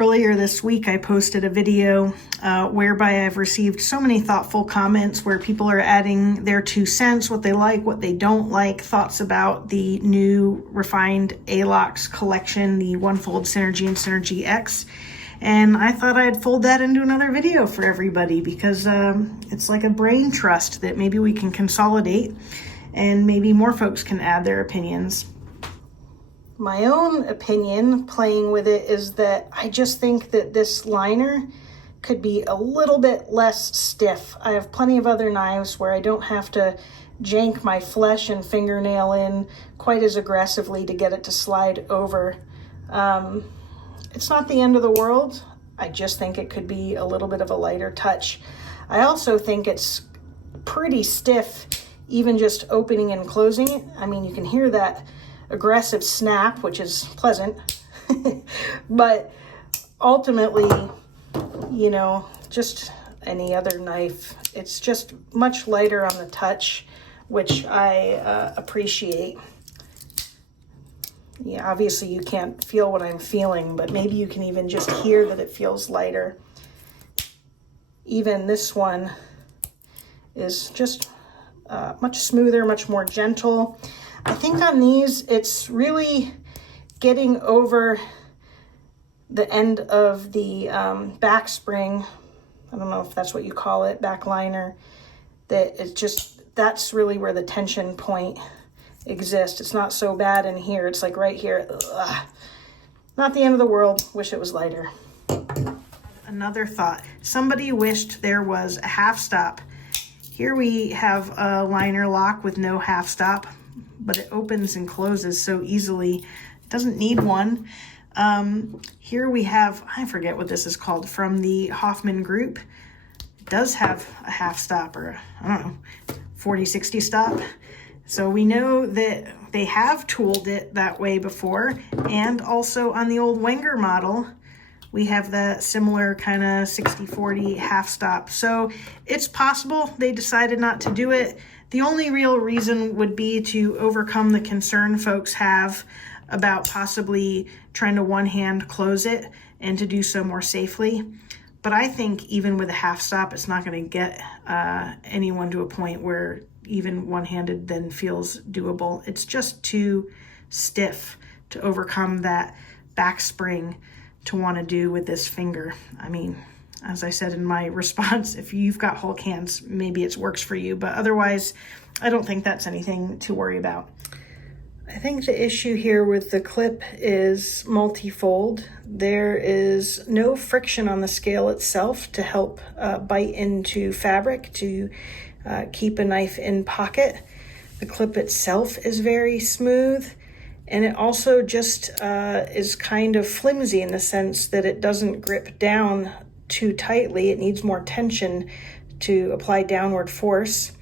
Earlier this week, I posted a video whereby I've received so many thoughtful comments where people are adding their 2 cents, what they like, what they don't like, thoughts about the new refined Alox collection, the Onefold Synergy and Synergy X. And I thought I'd fold that into another video for everybody because it's like a brain trust that maybe we can consolidate and maybe more folks can add their opinions. My own opinion playing with it is that I just think that this liner could be a little bit less stiff. I have plenty of other knives where I don't have to jank my flesh and fingernail in quite as aggressively to get it to slide over. It's not the end of the world. I just think it could be a little bit of a lighter touch. I also think it's pretty stiff, even just opening and closing it. I mean, you can hear that aggressive snap, which is pleasant, but ultimately, you know, just any other knife, it's just much lighter on the touch, which I appreciate. Yeah, obviously you can't feel what I'm feeling, but maybe you can even just hear that it feels lighter. Even this one is just much smoother, much more gentle. I think on these, it's really getting over the end of the back spring. I don't know if that's what you call it, back liner. That it's just, that's really where the tension point exists. It's not so bad in here. It's like right here. Ugh. Not the end of the world. Wish it was lighter. Another thought. Somebody wished there was a half stop. Here we have a liner lock with no half stop, but it opens and closes so easily. It doesn't need one. Here we have, I forget what this is called, from the Hoffman group. It does have a half stop, or I don't know, 40-60 stop. So we know that they have tooled it that way before. And also on the old Wenger model, we have that similar kind of 60-40 half stop. So it's possible they decided not to do it. The only real reason would be to overcome the concern folks have about possibly trying to one-hand close it and to do so more safely. But I think even with a half stop, it's not going to get anyone to a point where even one-handed then feels doable. It's just too stiff to overcome that back spring to want to do with this finger. I mean, as I said in my response, if you've got Hulk hands, maybe it works for you, but otherwise, I don't think that's anything to worry about. I think the issue here with the clip is multifold. There is no friction on the scale itself to help bite into fabric to keep a knife in pocket. The clip itself is very smooth, and it also just is kind of flimsy in the sense that it doesn't grip down too tightly. It needs more tension to apply downward force,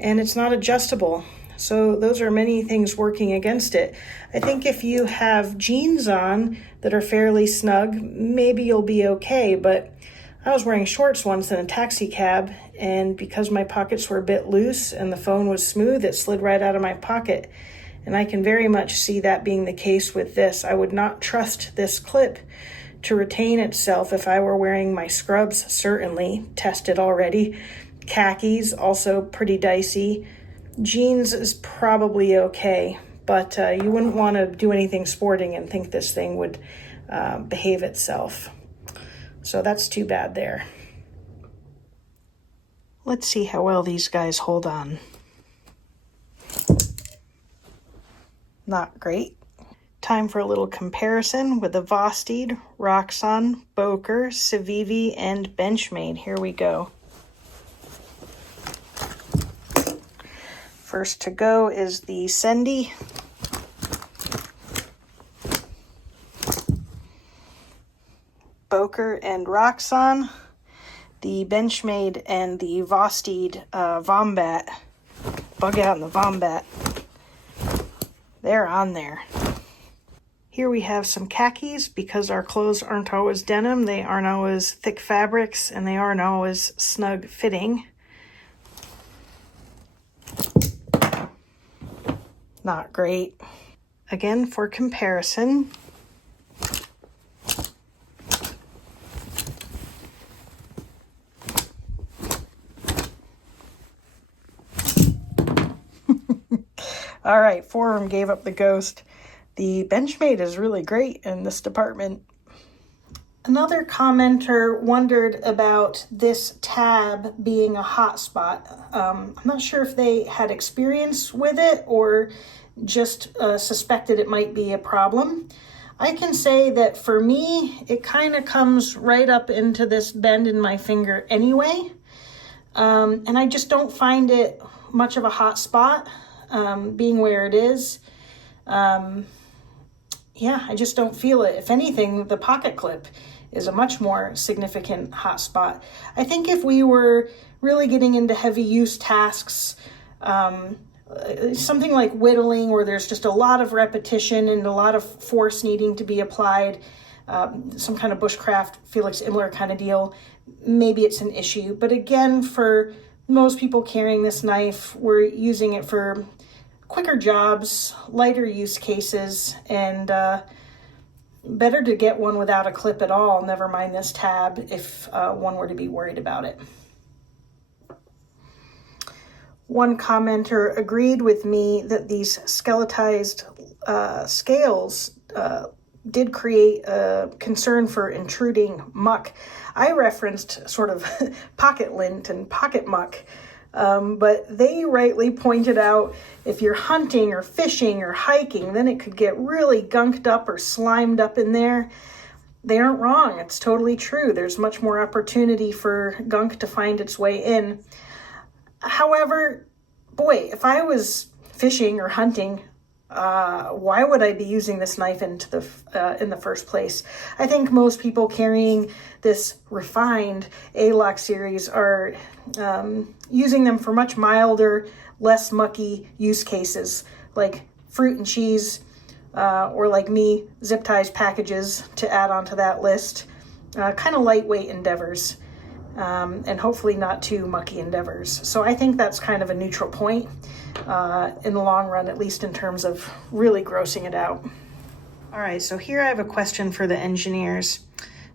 and it's not adjustable. So those are many things working against it. I think if you have jeans on that are fairly snug, maybe you'll be okay, but I was wearing shorts once in a taxi cab, and because my pockets were a bit loose and the phone was smooth, it slid right out of my pocket. And I can very much see that being the case with this. I would not trust this clip to retain itself if I were wearing my scrubs, certainly, tested already. Khakis, also pretty dicey. Jeans is probably okay, but you wouldn't want to do anything sporting and think this thing would behave itself. So that's too bad there. Let's see how well these guys hold on. Not great. Time for a little comparison with the Vosteed, Roxxon, Boker, Civivi, and Benchmade. Here we go. First to go is the Sendy. Boker and Roxxon. The Benchmade and the Vosteed Vombat. Bug out in the Vombat. They're on there. Here we have some khakis. Because our clothes aren't always denim, they aren't always thick fabrics, and they aren't always snug fitting. Not great. Again, for comparison, All right, 4 of them gave up the ghost. The Benchmade is really great in this department. Another commenter wondered about this tab being a hotspot. I'm not sure if they had experience with it or just suspected it might be a problem. I can say that for me, it kind of comes right up into this bend in my finger anyway. And I just don't find it much of a hot spot, being where it is. Yeah, I just don't feel it. If anything, the pocket clip is a much more significant hot spot. I think if we were really getting into heavy use tasks, something like whittling, where there's just a lot of repetition and a lot of force needing to be applied, some kind of bushcraft, Felix Imler kind of deal, maybe it's an issue. But again, for most people carrying this knife, we're using it for quicker jobs, lighter use cases, and better to get one without a clip at all, never mind this tab, if one were to be worried about it. One commenter agreed with me that these skeletized scales did create a concern for intruding muck. I referenced sort of pocket lint and pocket muck, but they rightly pointed out if you're hunting or fishing or hiking, then it could get really gunked up or slimed up in there. They aren't wrong. It's totally true. There's much more opportunity for gunk to find its way in. However, boy, if I was fishing or hunting, why would I be using this knife in the first place? I think most people carrying this refined Alox series are using them for much milder, less mucky use cases, like fruit and cheese, or like me, zip ties packages to add onto that list. Kind of lightweight endeavors. And hopefully not too mucky endeavors. So I think that's kind of a neutral point in the long run, at least in terms of really grossing it out. All right, so here I have a question for the engineers.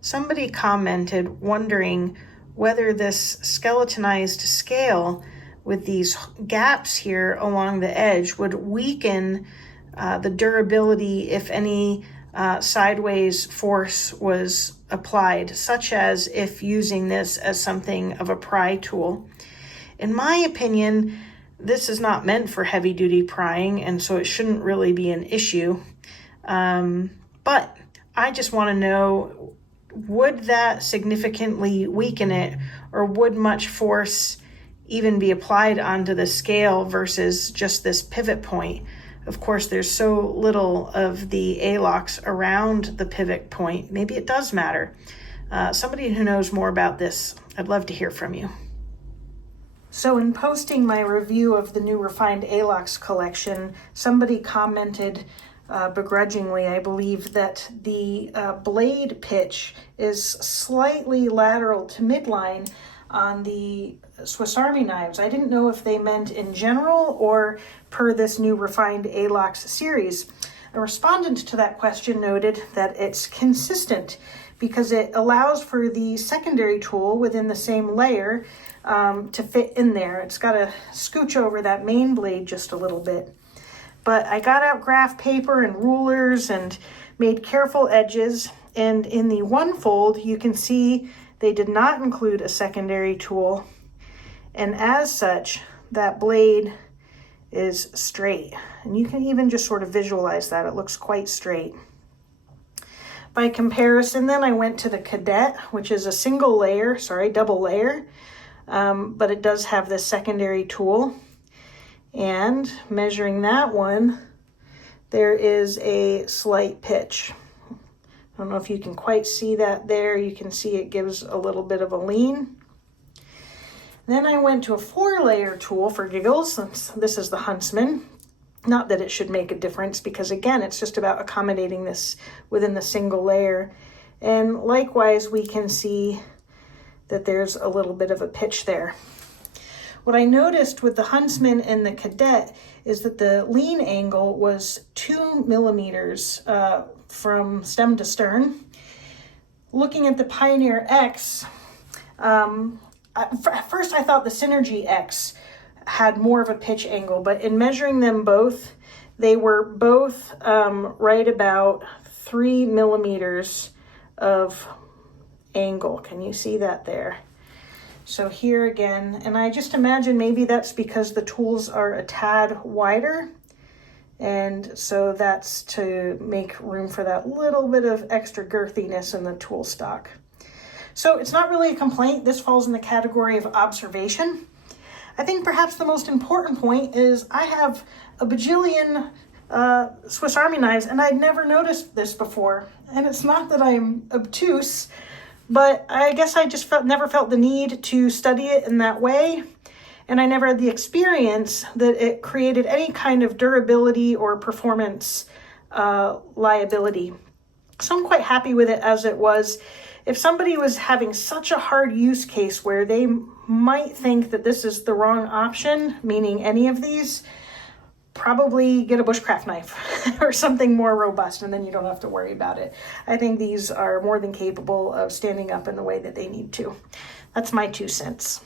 Somebody commented wondering whether this skeletonized scale with these gaps here along the edge would weaken the durability if any sideways force was applied, such as if using this as something of a pry tool. In my opinion, this is not meant for heavy duty prying, and so it shouldn't really be an issue. But I just want to know, would that significantly weaken it, or would much force even be applied onto the scale versus just this pivot point? Of course, there's so little of the Alox around the pivot point. Maybe it does matter. Somebody who knows more about this, I'd love to hear from you. So in posting my review of the new refined Alox collection, somebody commented begrudgingly, I believe, that the blade pitch is slightly lateral to midline on the Swiss Army knives. I didn't know if they meant in general or per this new refined Alox series. A respondent to that question noted that it's consistent because it allows for the secondary tool within the same layer to fit in there. It's got to scooch over that main blade just a little bit. But I got out graph paper and rulers and made careful edges, and in the Onefold you can see they did not include a secondary tool, and as such that blade is straight, and you can even just sort of visualize that. It looks quite straight. By comparison then, I went to the Cadet, which is a double layer, but it does have this secondary tool, and measuring that one, there is a slight pitch. I don't know if you can quite see that there. You can see it gives a little bit of a lean. Then I went to a 4-layer tool for giggles. This is the Huntsman. Not that it should make a difference, because again, it's just about accommodating this within the single layer. And likewise, we can see that there's a little bit of a pitch there. What I noticed with the Huntsman and the Cadet is that the lean angle was 2 millimeters from stem to stern. Looking at the Pioneer X, at first I thought the Synergy X had more of a pitch angle, but in measuring them both, They were both right about 3 millimeters of angle. Can you see that there? So here again, and I just imagine maybe that's because the tools are a tad wider. And so that's to make room for that little bit of extra girthiness in the tool stock. So it's not really a complaint. This falls in the category of observation. I think perhaps the most important point is I have a bajillion Swiss Army knives and I'd never noticed this before. And it's not that I'm obtuse, but I guess I just never felt the need to study it in that way. And I never had the experience that it created any kind of durability or performance liability. So I'm quite happy with it as it was. If somebody was having such a hard use case where they might think that this is the wrong option, meaning any of these, probably get a bushcraft knife or something more robust, and then you don't have to worry about it. I think these are more than capable of standing up in the way that they need to. That's my 2 cents.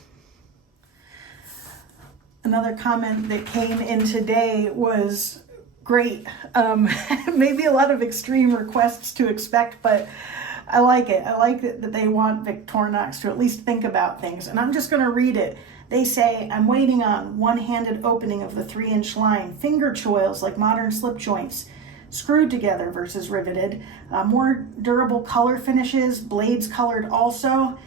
Another comment that came in today was great. Maybe a lot of extreme requests to expect, but I like it. I like that they want Victorinox to at least think about things. And I'm just going to read it. They say, I'm waiting on one-handed opening of the 3-inch line, finger choils like modern slip joints, screwed together versus riveted, more durable color finishes, blades colored also,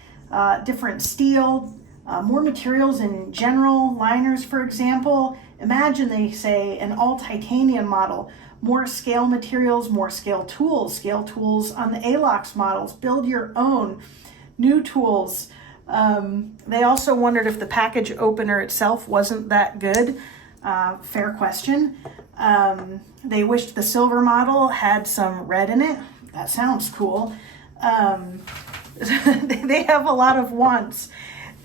different steel, more materials in general, liners, for example. Imagine, they say, an all-titanium model, more scale materials, more scale tools on the Alox models, build your own, new tools. They also wondered if the package opener itself wasn't that good. Fair question. They wished the silver model had some red in it. That sounds cool. They have a lot of wants.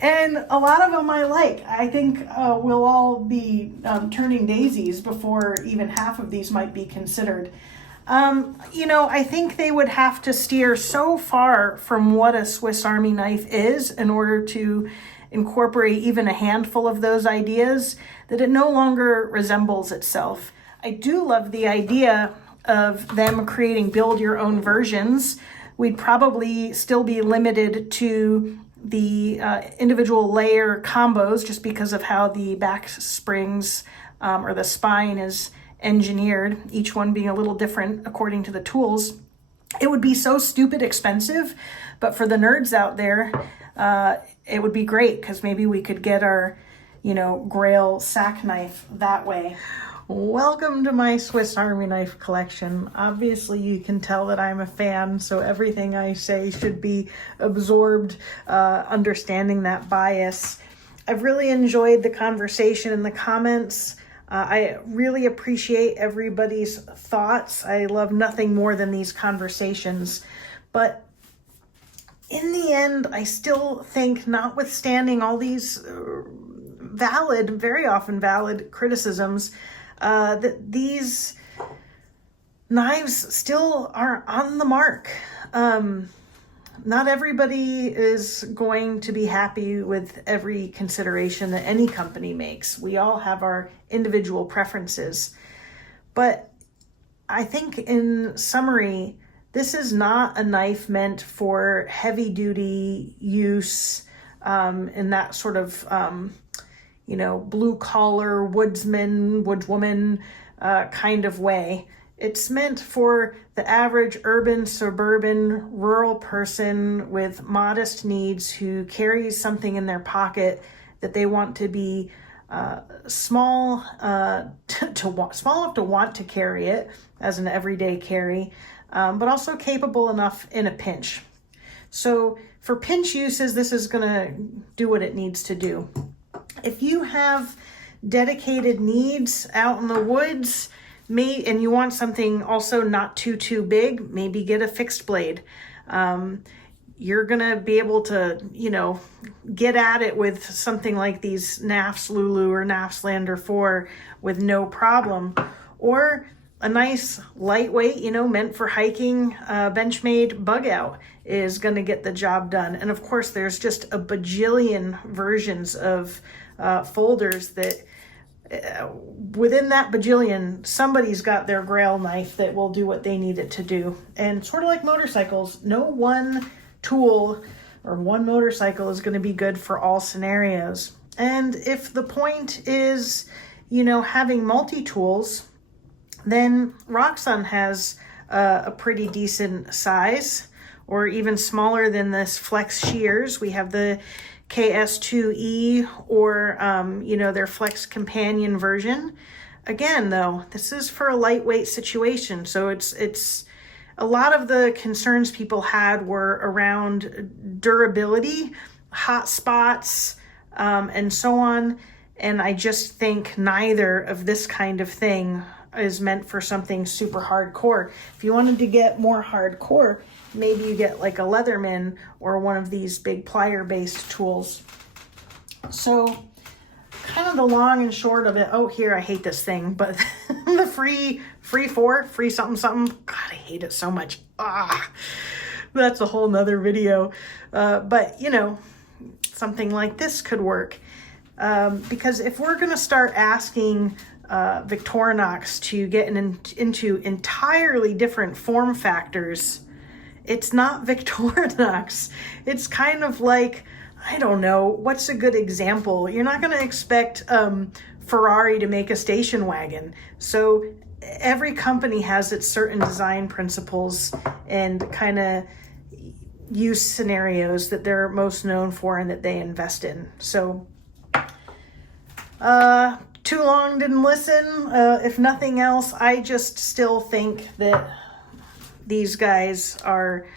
And a lot of them I like. I think we'll all be turning daisies before even half of these might be considered. I think they would have to steer so far from what a Swiss Army knife is in order to incorporate even a handful of those ideas that it no longer resembles itself. I do love the idea of them creating build your own versions. We'd probably still be limited to the individual layer combos just because of how the back springs or the spine is engineered, each one being a little different according to the tools. It would be so stupid expensive, but for the nerds out there, it would be great because maybe we could get our, Grail sack knife that way. Welcome to my Swiss Army knife collection. Obviously, you can tell that I'm a fan, so everything I say should be absorbed, understanding that bias. I've really enjoyed the conversation in the comments. I really appreciate everybody's thoughts. I love nothing more than these conversations. But in the end, I still think, notwithstanding all these very often valid criticisms, that these knives still are on the mark. Not everybody is going to be happy with every consideration that any company makes. We all have our individual preferences. But I think in summary, this is not a knife meant for heavy duty use in that sort of blue collar woodswoman kind of way. It's meant for the average urban, suburban, rural person with modest needs who carries something in their pocket that they want to be small enough to want to carry it as an everyday carry, but also capable enough in a pinch. So for pinch uses, this is going to do what it needs to do. If you have dedicated needs out in the woods, and you want something also not too big, maybe get a fixed blade. You're gonna be able to, get at it with something like these NAFS Lulu or NAFS Lander 4 with no problem. Or a nice lightweight, meant for hiking, Benchmade bug out is gonna get the job done. And of course, there's just a bajillion versions of folders that within that bajillion, somebody's got their grail knife that will do what they need it to do. And sort of like motorcycles, no one tool or one motorcycle is going to be good for all scenarios. And if the point is, you know, having multi-tools, then Roxxon has a pretty decent size, or even smaller than this Flex shears. We have the KS2E, or, you know, their Flex Companion version. Again, though, this is for a lightweight situation. So it's a lot of the concerns people had were around durability, hot spots, and so on. And I just think neither of this kind of thing is meant for something super hardcore. If you wanted to get more hardcore, maybe you get like a Leatherman or one of these big plier based tools. So kind of the long and short of it. Oh, here, I hate this thing, but the free something. God, I hate it so much. That's a whole nother video. But you know, something like this could work. Because if we're going to start asking Victorinox to get into entirely different form factors, it's not Victorinox. It's kind of like, I don't know, what's a good example? You're not going to expect Ferrari to make a station wagon. So every company has its certain design principles and kind of use scenarios that they're most known for and that they invest in. So too long, didn't listen. If nothing else, I just still think that these guys are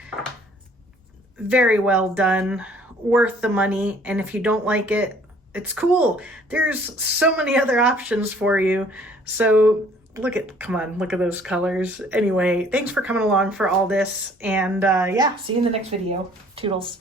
very well done, worth the money. And if you don't like it, it's cool. There's so many other options for you. So come on, look at those colors. Anyway, thanks for coming along for all this. And yeah, see you in the next video. Toodles.